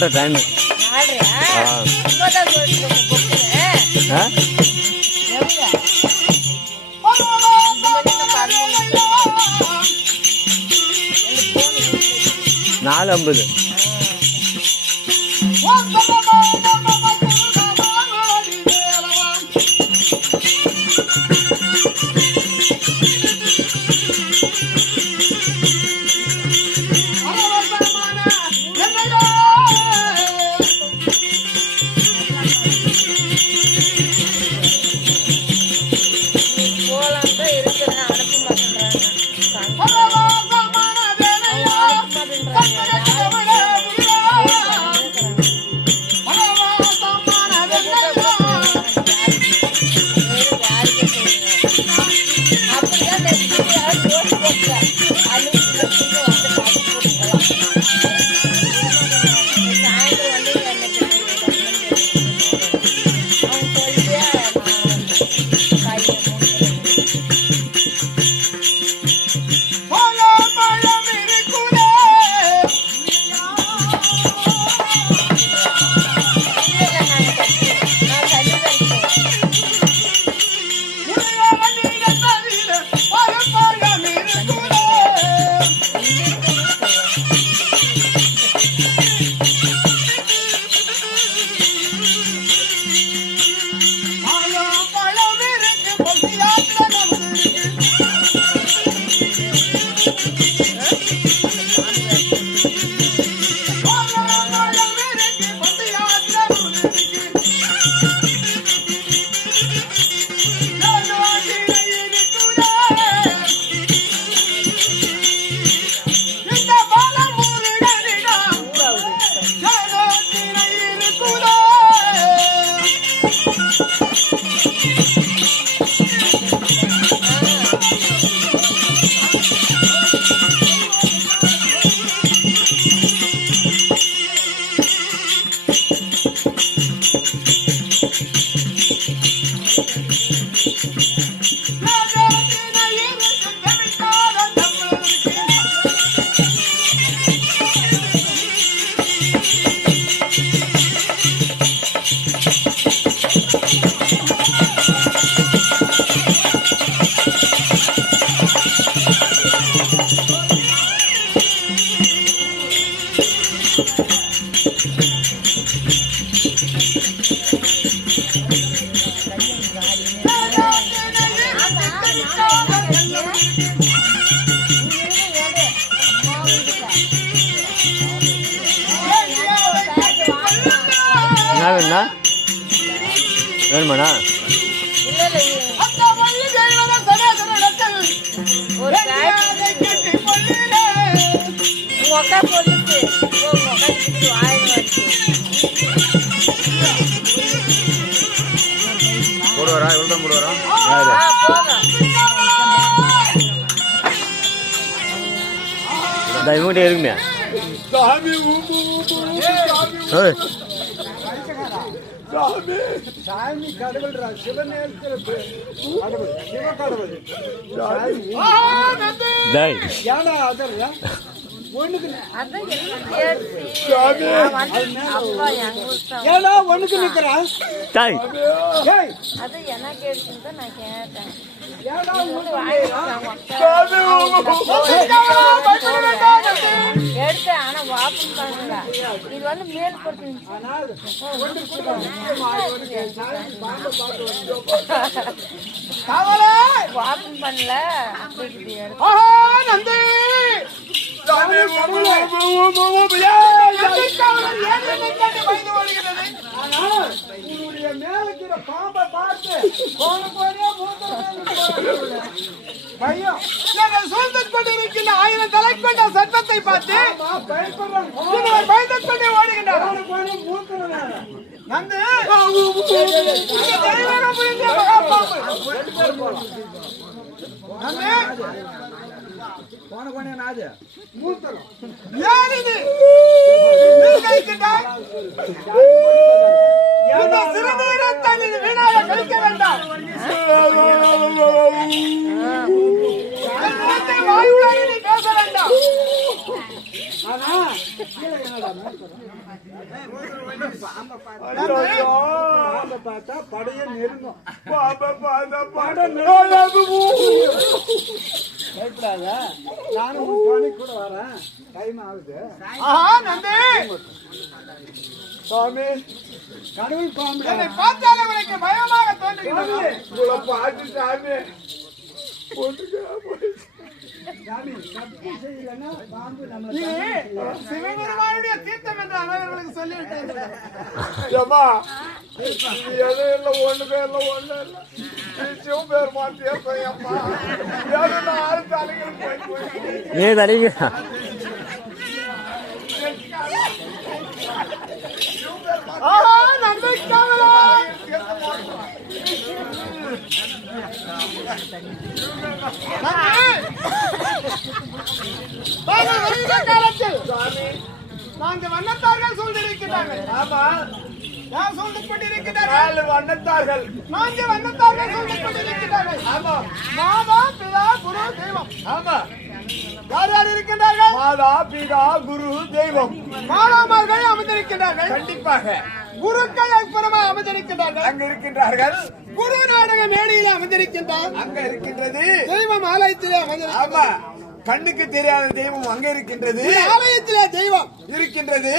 4 time 4:50 Thank you. என்ன வேணுண்ணா வேணுமாண்ணா போடுவாரா எவ்வளோ தான் போடுவாரா இவங்கிட்ட இருக்குமே சாமி கடவுள் சிவன் சிவகடவுள் ஏன்னா அதர் ஒண்ணுக்கு ஏன்னா ஒண்ணுக்கு நிக்கிறான் அது எனக்கு எடுத்துட்டு நான் கேட்டேன் எடுத்தேன் ஆனா வாப்பம் பண்ணல இது வந்து மேல் கொடுத்து வாப்பம் பண்ணல மேலக்கிற பாம்பை பார்த்து பையன் சூழ்ந்து கொண்டிருக்கின்ற 1000 தலை கொண்ட சட்டத்தை பார்த்து பயந்து கொண்டே ஓடுகின்றார் நந்து போன கொண்டே நாது யார் இது வீணாக கழிக்க வேண்டாம் வாயுடைய பேச வேண்டாம் பார்த்தா படைய நெருங்கும் நானும் கூட வரேன் டைம் ஆகுது சுவாமி கடவுள் பாம்பு என்னை பார்த்தால் அவனுக்கு பயமாக தோன்றுகிறது உங்களை பார்த்து சாமி சிவபெருமானுடைய தீர்த்தம் என்று அவர்களுக்கு சொல்லிவிட்டேன் ஒண்ணுக்கு எல்லாம் ஒண்ணு சிவபெருமான் தீர்த்தம்மா ஆறு தலைகள் போய் நீ தலைங்க காலத்தில் நான்கு வண்ணத்தார்கள் சூழ்ந்திருக்கிறார்கள். ஆமா, யார் சூழ்ந்து கொண்டிருக்கிறார்கள்? வண்ணத்தார்கள். நான்கு வண்ணத்தார்கள் சூழ்ந்து கொண்டிருக்கிறார்கள். ஆமா, மாதா பிதா குரு தெய்வம். ஆமா, யார் யார் இருக்கின்றார்கள்? மாதா பிதா குரு தெய்வம். மாதாமார்கள் அமர்ந்திருக்கிறார்கள். கண்டிப்பாக குருக்கள் அப்புறமா அமர்ந்திருக்கிறார்கள். அங்க இருக்கின்றார்கள். குரு நாடக மேடையில் அமர்ந்திருக்கின்றார். அங்க இருக்கின்றது தெய்வம் ஆலயத்திலே அமர்ந்திருக்கிறது. ஆமா, கண்ணுக்கு தெரியாத தெய்வம் அங்க இருக்கின்றது. ஆலயத்திலே தெய்வம் இருக்கின்றது.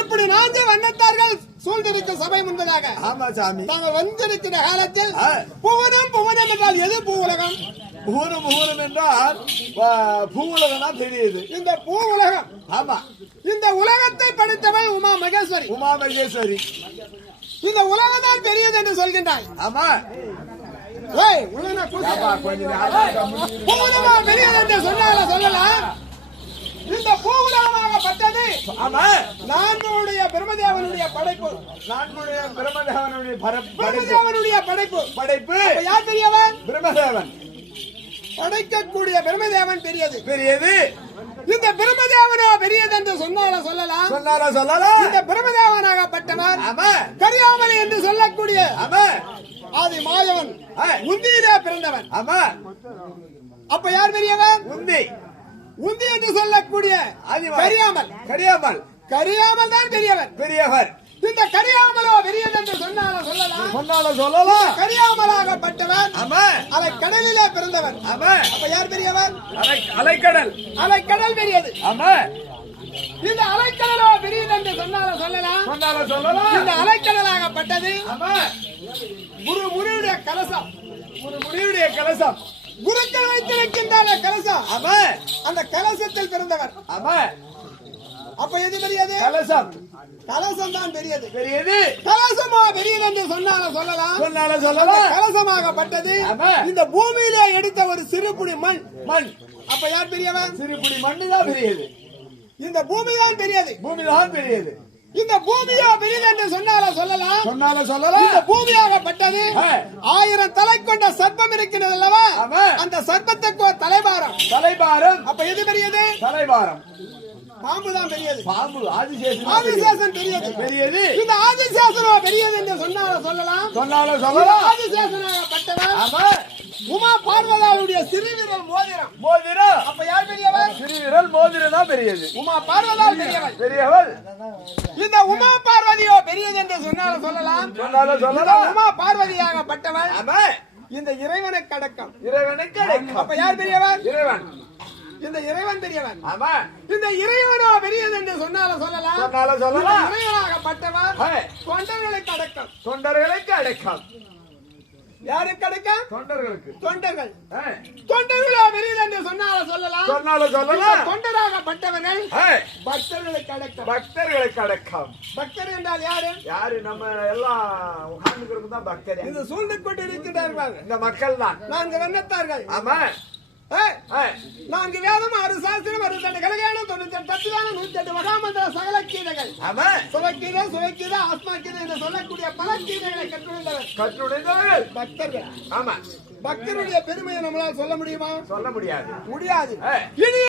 இப்படி நான்கு வண்ணத்தார்கள் சூழ்ந்திருக்கும் சபை முன்பதாக. ஆமா சாமி, நாங்கள் வந்திருக்கிற காலத்தில் புவனம் புவனம் என்றால் எது? பூ உலகம். பூரம் பூரம் என்றால் பூ உலகம் தான் தெரியுது. இந்த பூ உலகம். ஆமா, இந்த உலகத்தை படைத்தவள் உமா மகேஸ்வரி. உமா மகேஸ்வரி. இந்த உலகம் தான் பெரியது என்று சொல்கின்றாய். ஆமா, சொல்லலாம். இந்த பூவுலகமாகப்பட்டது நான்குடைய பிரம்மதேவனுடைய படைப்பு. நான்குடைய பிரம்மதேவனுடைய படைப்பு. படைப்பு யார் பெரியவன்? பிரம்மதேவன். படைக்கக்கூடிய பிரம்மதேவன் பெரியது. பெரியது. இந்த பிரம்மதேவனோ பெரியது என்று சொன்னாலும் சொல்லலாம். இந்த பிரம்மதேவனாகப்பட்டவன் கரியாமலை என்று சொல்லக்கூடிய ஆதி மாயவன் உந்தியிலே பிறந்தவன். ஆமா, அப்ப யார் பெரியவன்? உந்தி. உந்தி என்று சொல்லக்கூடிய கரியாமல். கரியாமல் தான் பெரியவன். பெரியவர். இந்த கரியாமலோ பெரியது என்று சொன்னாலும் சொல்லலாம். கரியாமலாகப்பட்டவன் அலை கடலிலே பிறந்தவன். அப்ப யார் பெரியவன்? அலைக்கடல். அலைக்கடல் பெரியது. ஆமா, இந்த அலைக்கடலோ பெரியது என்று சொன்னாலும் சொல்லலாம். இந்த அலைக்கடலாகப்பட்டது குரு முனியுடைய கலசம். குருக்கள் வைத்திருக்கின்ற கலசம். அந்த கலசத்தில் பிறந்தவர். அப்ப எது பெரியது? கலசம். கலசம் தான் பெரியது. பெரியது. கலசமா பெரியது என்று சொன்னாலும் சொல்லலாம். சொன்னாலும் சொல்லலாம். கலசமாகப்பட்டது ஆமா. இந்த பூமியிலே எடுத்த ஒரு சிறுபுடி மண். மண். அப்ப யார் பெரியவன்? சிறுபுடி மண்ணு தான் பெரியது. இந்த பூமி தான் பெரியது. பூமி தான் பெரியது. இந்த பூமியா பெரியது என்று சொன்னாலும் சொல்லலாம். சொன்னாலும் சொல்லலாம். இந்த பூமியாகப்பட்டது 1000 தலை கொண்ட சர்ப்பம் இருக்கிறது அல்லவா? ஆமா. அந்த சர்ப்பத்துக்கு ஒரு தலைபாரம். தலைபாரம். அப்ப எது பெரியது? தலைபாரம். பாம்பு தான் பெரியது. பாம்பு. ஆதிசேஷன். ஆதிசேஷன் பெரியது. பெரியது. இந்த ஆதிசேஷனோ பெரியது என்று சொன்னாலும் சொல்லலாம். சொன்னாலும் சொல்லலாம். ஆதிசேஷனாகப்பட்டவன் ஆமா. உமா பார்வதாவுடைய சிறுவிரல் மோதிரம். மோதிரம். அப்ப யார் பெரியவன்? சிறுவிரல் மோதிரம் தான் பெரியது. உமா பார்வதால் பெரியவன். பெரியவள். இந்த உமா பார்வதியோ பெரியது என்று சொன்னாலும் சொல்லலாம். சொன்னாலும் இந்த சொல்லலாம். உமா பார்வதியாகப்பட்டவன் ஆமா. இந்த இறைவனுக்கு அடக்கம். இறைவனுக்கு அடக்கம். அப்ப யார் பெரியவன்? இறைவன். இந்த இறைவன் பெரியவன். ஆமா. இந்த இறைவனோ பெரியது என்று சொன்னாலும் சொல்லலாம். சொன்னாலும் சொல்லலாம். இந்த இறைவனாகப்பட்டவன் தொண்டர்களுக்கு அடக்கம். தொண்டர்களுக்கு அடக்கம். யாருக்கு அடக்கம்? தொண்டர்களுக்கு. தொண்டர்கள். தொண்டர்களோ பெரியது என்று சொன்னாலும் சொல்லலாம். சொன்னாலும் சொல்லலாம். தொண்டராகப்பட்டவர்கள் பக்தர்களுக்கு அடக்கம். பக்தர்களுக்கு அடக்கம். பக்தர் என்றால் யாரு? யாரு? நம்ம எல்லாம் உட்கார்ந்துக்கிறது தான் பக்தர். இது சூழ்ந்து கொண்டு இருக்கின்றார்கள் இந்த மக்கள் தான். 4 வண்ணத்தார்கள். ஆமா. 4 வேதம் 6 சாஸ்திரம் 62 கலகானம் 98 தத்துவானம் 108 மகாமந்திர சகல கீதைகள். ஆமா. சுவக்கீதை சுவைக்கீதை ஆத்மா கீதை என்று சொல்லக்கூடிய பல கீதைகளை கற்றுடைந்தவர் கற்றுடைந்தவர்கள் பக்தர்கள். ஆமா. பக்தருடைய பெருமையை நம்மளால் சொல்ல முடியுமா? சொல்ல முடியாது. முடியாது. இனி